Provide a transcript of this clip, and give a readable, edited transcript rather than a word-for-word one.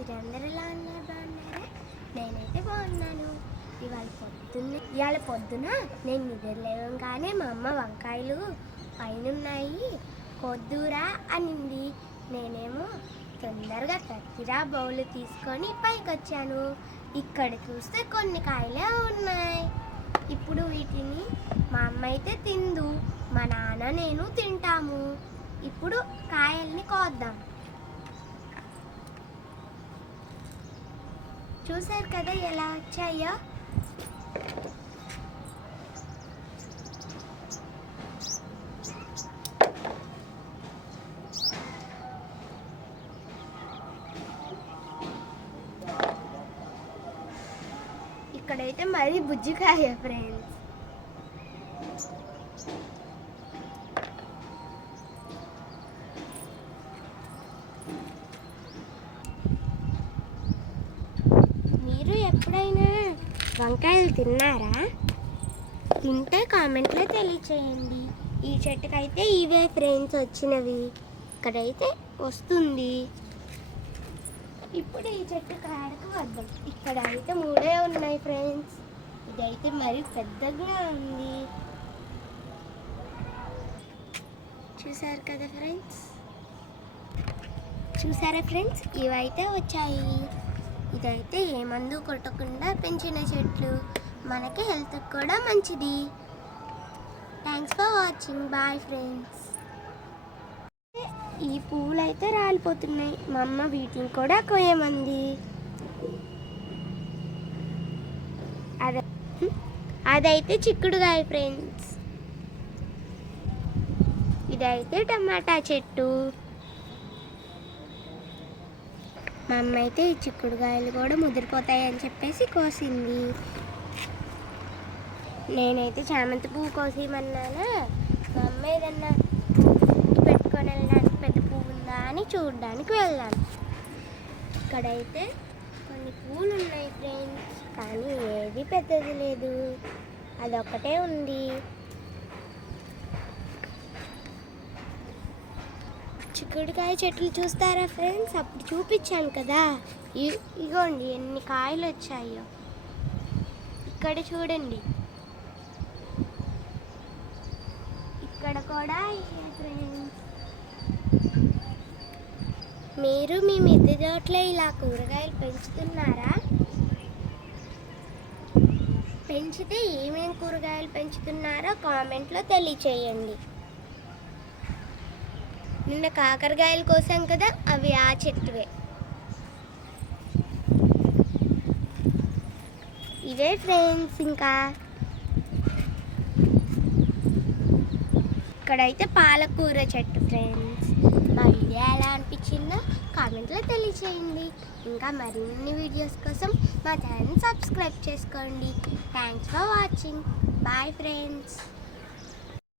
మీరందరూ ఎలా ఉన్నారు? బాగున్నారా? నేనైతే బాగున్నాను. ఇవాళ పొద్దున నేను నిద్ర లేవగానే మా అమ్మ వంకాయలు పైన ఉన్నాయి కొద్దురా అనింది. నేనేమో తొందరగా కత్తిరా బౌల్ తీసుకొని పైకి వచ్చాను. ఇక్కడ చూస్తే కొన్ని కాయలే ఉన్నాయి. ఇప్పుడు వీటిని మా అమ్మ అయితే తిందు, మా నాన్న నేను తింటాము. ఇప్పుడు కాయల్ని కోద్దాం. చూసారు కదా ఎలా వచ్చాయో. ఇక్కడైతే మరీ బుజ్జికాయ ఫ్రెండ్స్. మీరు ఎప్పుడైనా వంకాయలు తిన్నారా? తింటే కామెంట్లో తెలియచేయండి. ఈ చెట్టుకైతే ఇవే ఫ్రెండ్స్ వచ్చినవి. ఇక్కడైతే వస్తుంది. ఇప్పుడు ఈ చెట్టు కాడకు వద్దాం. ఇక్కడ అయితే 3 ఉన్నాయి ఫ్రెండ్స్. ఇదైతే మరి పెద్దగా ఉంది. చూసారు కదా ఫ్రెండ్స్. చూసారా ఫ్రెండ్స్, ఇవైతే వచ్చాయి. ఇదైతే ఏ మందు కొట్టకుండా పెంచిన చెట్లు, మనకి హెల్త్కి కూడా మంచిది. Thanks for watching. Bye friends. ఈ పువ్వులు అయితే రాలిపోతున్నాయి. మా అమ్మ వీటిని కూడా కోయమంది. అదైతే చిక్కుడుగాయ ఫ్రెండ్స్. ఇదైతే టమాటా చెట్టు. మా అమ్మ అయితే ఈ చిక్కుడుగాయలు కూడా ముదిరిపోతాయి అని చెప్పేసి కోసింది. నేనైతే చామంతి పువ్వు కోసేయమన్నానా, మా అమ్మ ఏదన్నా పెట్టుకొని వెళ్ళడానికి పెద్ద పువ్వు ఉందా అని చూడడానికి వెళ్ళాను. ఇక్కడైతే కొన్ని పూలు ఉన్నాయి ఫ్రెండ్స్, కానీ ఏది పెద్దది లేదు, అదొక్కటే ఉంది. చిక్కుడుకాయ చెట్లు చూస్తారా ఫ్రెండ్స్? అప్పుడు చూపించాను కదా, ఇగోండి ఎన్ని కాయలు వచ్చాయో. ఇక్కడ చూడండి, ఇక్కడ కూడా ఫ్రెండ్స్. మీరు మీ మిద్దె తోటలో ఇలా కూరగాయలు పెంచుతున్నారా? పెంచితే ఏమేమి కూరగాయలు పెంచుతున్నారో కామెంట్లో తెలియచేయండి. నిన్న కాకరకాయలు కోసాం కదా, అవి ఆ చెట్టువే. ఇవే ఫ్రెండ్స్. ఇంకా ఇక్కడైతే పాలకూర చెట్టు ఫ్రెండ్స్. మా వీడియో ఎలా అనిపించిందో కామెంట్లో తెలియచేయండి. ఇంకా మరిన్ని వీడియోస్ కోసం మా ఛానల్ సబ్స్క్రైబ్ చేసుకోండి. Thanks for watching. Bye friends.